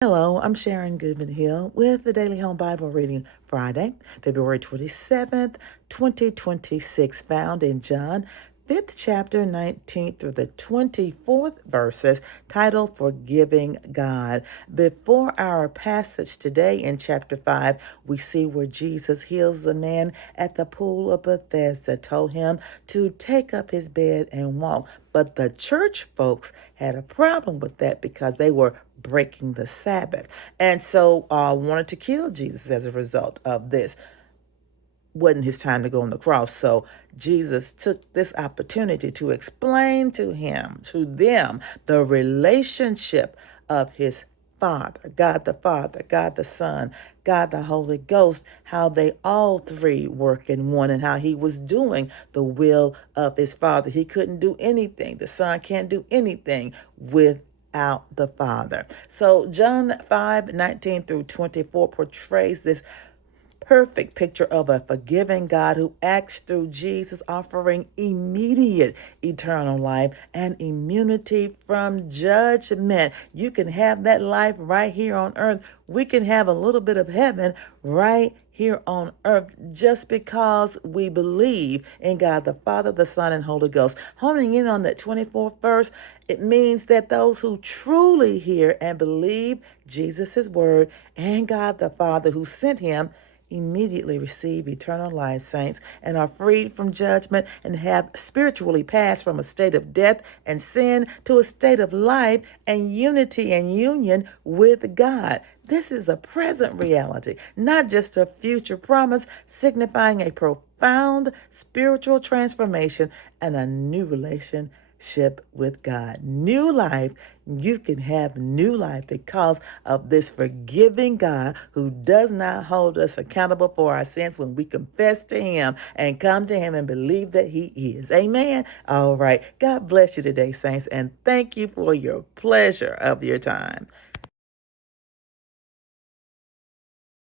Hello, I'm Sharon Goodman Hill with the Daily Home Bible Reading Friday, February 27th, 2026, found in John 5th chapter, 19th through the 24th verses, titled Forgiving God. Before our passage today in chapter 5, we see where Jesus heals the man at the pool of Bethesda, told him to take up his bed and walk. But the church folks had a problem with that because they were breaking the Sabbath. And so wanted to kill Jesus as a result of this. Wasn't his time to go on the cross. So Jesus took this opportunity to explain to them, the relationship of his Father, God the Son, God the Holy Ghost, how they all three work in one and how he was doing the will of his Father. He couldn't do anything. The Son can't do anything without the Father. So John 5:19 through 24 portrays this perfect picture of a forgiving God who acts through Jesus, offering immediate eternal life and immunity from judgment. You can have that life right here on earth. We can have a little bit of heaven right here on earth just because we believe in God the Father, the Son, and Holy Ghost. Honing in on that 24th verse, it means that those who truly hear and believe Jesus' word and God the Father who sent him immediately receive eternal life, saints, and are freed from judgment and have spiritually passed from a state of death and sin to a state of life and unity and union with God. This is a present reality, not just a future promise, signifying a profound spiritual transformation and a new relationship with God. New life. You can have new life because of this forgiving God who does not hold us accountable for our sins when we confess to him and come to him and believe that he is. Amen. All right. God bless you today, saints, and thank you for your pleasure of your time.